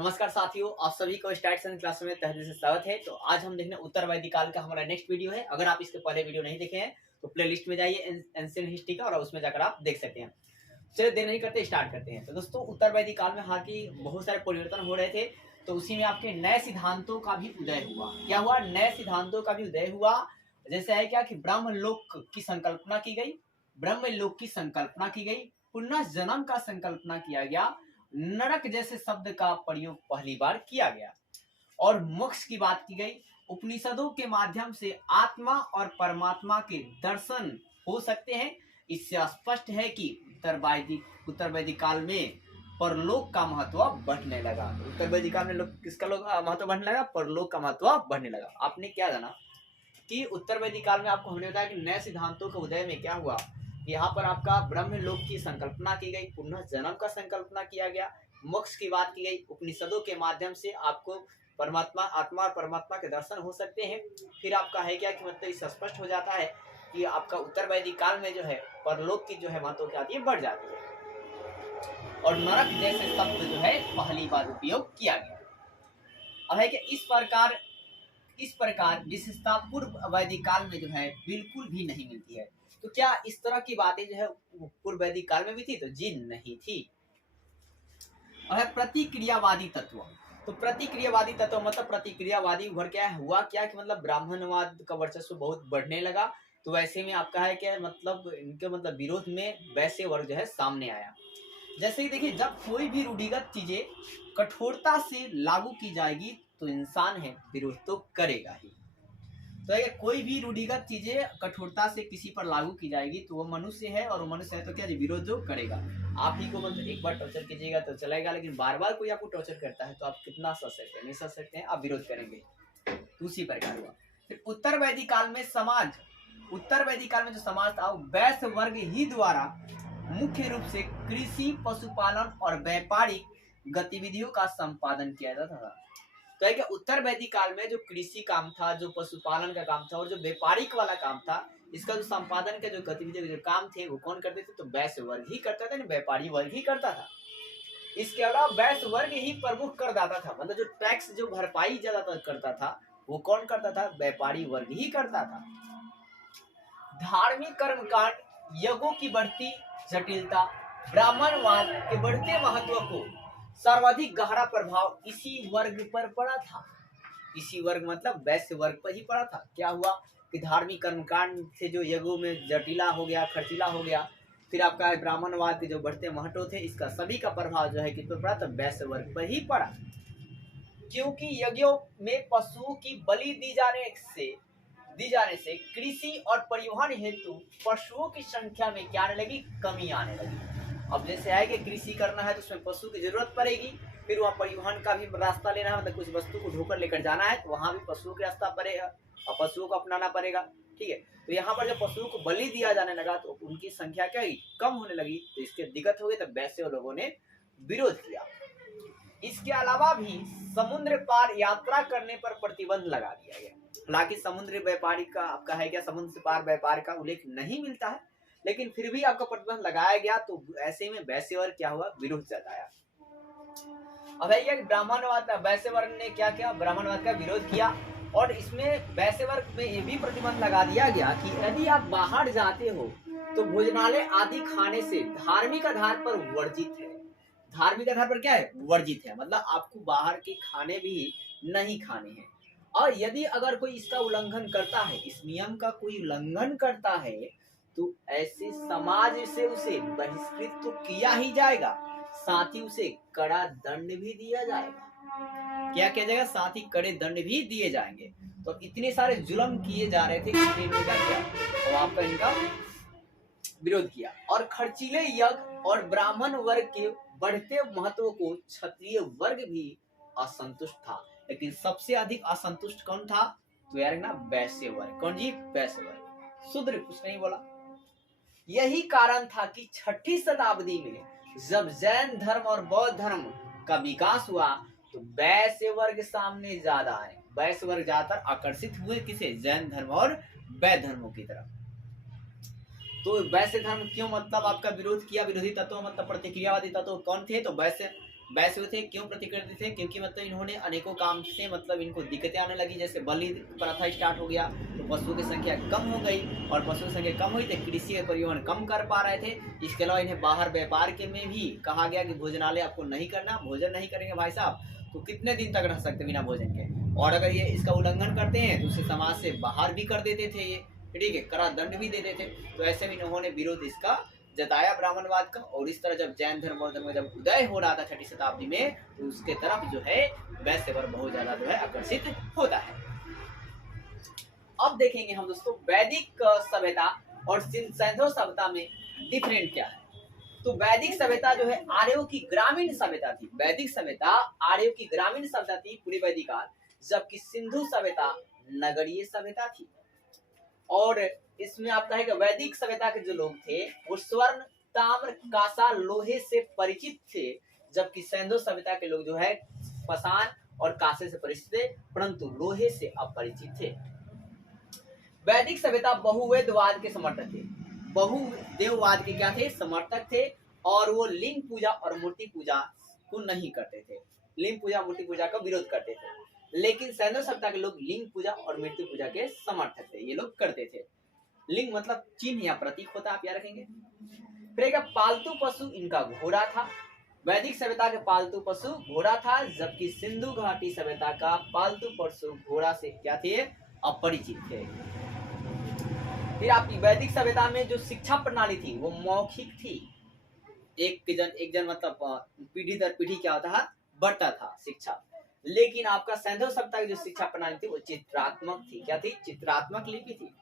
नमस्कार साथियों, आप सभी को स्टार्ट सन क्लास में तहे दिल से स्वागत है। तो आज हम देखने उत्तर वैदिक काल का हमारा नेक्स्ट वीडियो है। अगर आप इसके पहले वीडियो नहीं देखे हैं तो प्लेलिस्ट में जाइए एंशिएंट हिस्ट्री का, और उसमें जाकर आप देख सकते हैं। चलिए देर नहीं करते, स्टार्ट करते हैं। तो दोस्तों, उत्तर वैदिक काल में हालांकि बहुत सारे परिवर्तन हो रहे थे, तो उसी में आपके नए सिद्धांतों का भी उदय हुआ। क्या हुआ? नए सिद्धांतों का भी उदय हुआ। जैसे है क्या कि ब्रह्मलोक की संकल्पना की गई, ब्रह्मलोक की संकल्पना की गई, पुनः जन्म का संकल्पना किया गया, नरक जैसे शब्द का प्रयोग पहली बार किया गया, और मोक्ष की बात की गई। उपनिषदों के माध्यम से आत्मा और परमात्मा के दर्शन हो सकते हैं। इससे स्पष्ट है कि उत्तर वैदिक काल में परलोक का महत्व बढ़ने लगा। उत्तर वैदिक काल में किसका महत्व बढ़ने लगा? परलोक का महत्व बढ़ने लगा। आपने क्या जाना कि उत्तर वैदिक काल में आपको हमने बताया कि नए सिद्धांतों के उदय में क्या हुआ। यहाँ पर आपका ब्रह्मलोक की संकल्पना की गई, पुनः जन्म का संकल्पना किया गया, मोक्ष की बात की गई। उपनिषदों के माध्यम से आपको परमात्मा, आत्मा और परमात्मा के दर्शन हो सकते हैं। फिर आपका है क्या कि मतलब इससे स्पष्ट हो जाता है कि आपका उत्तर वैदिक काल में जो है परलोक की जो है महत्व क्या आती है, बढ़ जाती है, और नरक जैसे शब्द जो है पहली बार उपयोग किया गया। अब है कि इस प्रकार विशेषता पूर्व वैदिक काल में जो है बिल्कुल भी नहीं मिलती है। तो क्या इस तरह की बातें जो है पूर्व वैदिक काल में भी थी? तो जी नहीं थी। और प्रतिक्रियावादी तत्व, तो प्रतिक्रियावादी तत्व मतलब प्रतिक्रियावादी उभर क्या हुआ क्या कि मतलब ब्राह्मणवाद का वर्चस्व बहुत बढ़ने लगा। तो वैसे में आपका है क्या मतलब इनके मतलब विरोध में वैसे वर्ग जो है सामने आया। जैसे कि देखिए, जब कोई भी रूढ़िगत चीजें कठोरता से लागू की जाएगी तो इंसान है विरोध तो करेगा ही। तो अगर कोई भी रूढ़िगत चीजें कठोरता से किसी पर लागू की जाएगी तो वो मनुष्य है, और वो मनुष्य है तो क्या विरोध जो करेगा। आप ही को मतलब एक बार टॉर्चर कीजिएगा तो चलेगा, लेकिन बार बार कोई आपको टॉर्चर करता है तो आप कितना सह सकते हैं? नहीं सह सकते हैं, आप विरोध करेंगे। तो उसी प्रकार हुआ। फिर उत्तर वैदिक काल में जो समाज था वो वैश्य वर्ग ही द्वारा मुख्य रूप से कृषि, पशुपालन और व्यापारिक गतिविधियों का संपादन किया जाता था। तो है कि उत्तर वैदिक काल में जो कृषि काम था, जो पशुपालन का काम था, और जो व्यापारिक वाला काम था, इसका जो संपादन के जो गतिविधि जो काम थे वो कौन करते थे? तो वैश्य वर्ग ही करता था, व्यापारी वर्ग ही करता था। इसके अलावा वैश्य वर्ग ही प्रमुख करदाता था, मतलब जो टैक्स जो भरपाई ज्यादातर करता था वो कौन करता था? व्यापारी वर्ग ही करता था। धार्मिक कर्मकांड, यज्ञों की बढ़ती जटिलता, ब्राह्मणवाद के बढ़ते महत्व को सर्वाधिक गहरा प्रभाव इसी वर्ग पर पड़ा था। इसी वर्ग मतलब वैश्य वर्ग पर ही पड़ा था। क्या हुआ कि धार्मिक कर्मकांड से जो यज्ञों में जटिला हो गया, खर्चीला हो गया, फिर आपका महत्व के जो बढ़ते महत्व थे, इसका सभी का प्रभाव जो है किस पर पड़ा? तो वैश्य वर्ग पर ही पड़ा। क्योंकि यज्ञों में पशुओं की बलि दी जाने से कृषि और परिवहन हेतु पशुओं की संख्या में क्या आने लगी? कमी आने लगी। अब जैसे है कि कृषि करना है तो उसमें पशु की जरूरत पड़ेगी, फिर वहाँ परिवहन का भी रास्ता लेना है, मतलब कुछ वस्तु को ढोकर लेकर जाना है तो वहाँ भी पशुओं का रास्ता पड़ेगा और पशुओं को अपनाना पड़ेगा। ठीक है, तो यहाँ पर जब पशुओं को बलि दिया जाने लगा तो उनकी संख्या क्या हुई? कम होने लगी। तो इसके दिक्कत हो गई, तो वैसे लोगों ने विरोध किया। इसके अलावा भी समुद्र पार यात्रा करने पर प्रतिबंध लगा दिया गया। हालांकि समुद्र व्यापारी का आपका है क्या, समुद्र से पार व्यापार का उल्लेख नहीं मिलता है, लेकिन फिर भी आपका प्रतिबंध लगाया गया। तो ऐसे में वैश्य वर्ग क्या हुआ? विरोध जताया। अब है क्या, ब्राह्मणवाद, वैश्य वर्ग ने क्या किया? ब्राह्मणवाद का विरोध किया, और इसमें वैश्य वर्ग में ये भी प्रतिबंध लगा दिया गया कि यदि आप बाहर जाते हो तो भोजनालय आदि खाने से धार्मिक आधार पर वर्जित है। धार्मिक आधार पर क्या है? वर्जित है, मतलब आपको बाहर के खाने भी नहीं खाने हैं। और यदि अगर कोई इसका उल्लंघन करता है, इस नियम का कोई उल्लंघन करता है, तो ऐसे समाज से उसे बहिष्कृत तो किया ही जाएगा, साथ ही उसे कड़ा दंड भी दिया जाएगा। क्या किया जाएगा? साथ ही कड़े दंड भी दिए जाएंगे। तो इतने सारे जुल्म किए जा रहे थे, इसलिए इनका क्या, तो आपका इनका विरोध किया। और खर्चीले यज्ञ और ब्राह्मण वर्ग के बढ़ते महत्व को क्षत्रिय वर्ग भी असंतुष्ट था, लेकिन सबसे अधिक असंतुष्ट कौन था? तो यार ना, वैश्य वर्ग। कौन जी? वैश्य वर्ग। शूद्र कुछ नहीं बोला। यही कारण था कि 6ठी शताब्दी में जब जैन धर्म और बौद्ध धर्म का विकास हुआ तो वैश्य वर्ग सामने ज्यादा आए। वैश्य वर्ग ज्यादातर आकर्षित हुए किसे? जैन धर्म और बौद्ध धर्मों की तरफ। तो वैश्य धर्म क्यों मतलब आपका विरोध किया? विरोधी तत्व मतलब प्रतिक्रियावादी तत्व कौन थे? तो वैश्य वैसे थे क्यों प्रतिकृत थे, क्योंकि मतलब इन्होंने अनेकों काम से मतलब इनको दिक्कतें आने लगी, जैसे बलि प्रथा स्टार्ट हो गया तो पशुओं की संख्या कम हो गई, और पशुओं की संख्या कम हुई तो कृषि का परिवहन कम कर पा रहे थे। इसके अलावा इन्हें बाहर व्यापार के में भी कहा गया कि भोजनालय आपको नहीं करना, भोजन नहीं करेंगे भाई साहब तो कितने दिन तक रह सकते बिना भोजन के, और अगर ये इसका उल्लंघन करते हैं तो उसे समाज से बाहर भी कर देते थे ये, ठीक है, कड़ा दंड भी देते थे। तो ऐसे में इन्होंने विरोध इसका जताया ब्राह्मणवाद का, और इस तरह जब जैन धर्म और धर्म जब उदय हो रहा था 6ठी शताब्दी में तो उसके तरफ जो है वैश्य वर्ग बहुत ज्यादा जो है आकर्षित होता है। अब देखेंगे हम दोस्तों वैदिक सभ्यता और सिंधु सभ्यता में डिफरेंट क्या है। तो वैदिक सभ्यता जो है आर्यों की ग्रामीण सभ्यता थी, वैदिक सभ्यता आर्यों की ग्रामीण सभ्यता थी पूरी वैदिक काल, जबकि सिंधु सभ्यता नगरीय सभ्यता थी। और इसमें आपका है कि वैदिक सभ्यता के जो लोग थे वो स्वर्ण ताम्र कांसा लोहे से परिचित थे, जबकि सिंधु सभ्यता के लोग जो है पाषाण और कांसे से परिचित थे परंतु लोहे से अपरिचित थे। वैदिक सभ्यता बहुवेदवाद के समर्थक थे, बहुदेववाद के क्या थे, समर्थक थे, और वो लिंग पूजा और मूर्ति पूजा को नहीं करते थे, लिंग पूजा मूर्ति पूजा का विरोध करते थे। लेकिन सिंधु सभ्यता के लोग लिंग पूजा और मृत्यु पूजा के समर्थक थे, ये लोग करते थे। लिंग मतलब चिन्ह या प्रतीक होता है, आप याद रखेंगे। फिर पालतू पशु इनका घोड़ा था, वैदिक सभ्यता के पालतू पशु घोड़ा था, जबकि सिंधु घाटी सभ्यता का पालतू पशु घोड़ा से क्या थे, अपरिचित थे। फिर आपकी वैदिक सभ्यता में जो शिक्षा प्रणाली थी वो मौखिक थी, एक जन मतलब पीढ़ी दर पीढ़ी क्या होता है, बढ़ता था शिक्षा। लेकिन आपका सिंधु सभ्यता की जो शिक्षा प्रणाली थी वो चित्रात्मक थी, क्या थी, चित्रात्मक लिपि थी।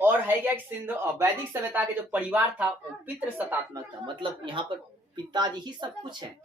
और है क्या कि सिंधु वैदिक सभ्यता के जो परिवार था वो पितृ सत्तात्मक था, मतलब यहाँ पर पिताजी ही सब कुछ है,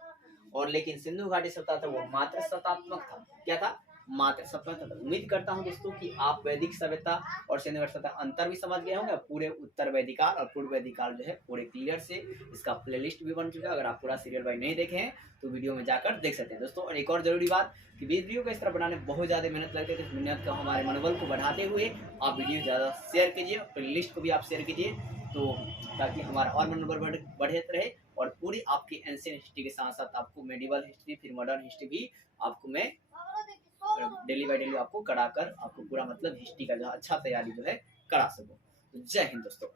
और लेकिन सिंधु घाटी सभ्यता था वो मातृ सत्तात्मक था, क्या था, मातृ सत्तात्मक था। उम्मीद करता हूँ दोस्तों कि आप वैदिक सभ्यता और सिंधु घाटी सभ्यता अंतर भी समझ गए होंगे। पूरे उत्तर वैदिक काल और पूर्व वैदिक काल जो है पूरे क्लियर से इसका प्लेलिस्ट भी बन चुका है, अगर आप पूरा सीरियल वाइज नहीं देखे हैं तो वीडियो में जाकर देख सकते हैं दोस्तों। और एक और जरूरी बात कि वीडियो को इस तरह बनाने में बहुत ज़्यादा मेहनत लगती है, तो मेहनत का हमारे मनोबल को बढ़ाते हुए आप वीडियो ज़्यादा शेयर कीजिए, प्लेलिस्ट को भी आप शेयर कीजिए, तो ताकि हमारा और मनोबल बढ़ते रहे, और पूरी आपकी एंशिएंट हिस्ट्री के साथ साथ आपको मेडिवल हिस्ट्री फिर मॉडर्न हिस्ट्री भी आपको मैं डेली बाय डेली आपको कराकर आपको पूरा मतलब हिस्ट्री का जो अच्छा तैयारी जो है करा सकूं। तो जय हिंद दोस्तों।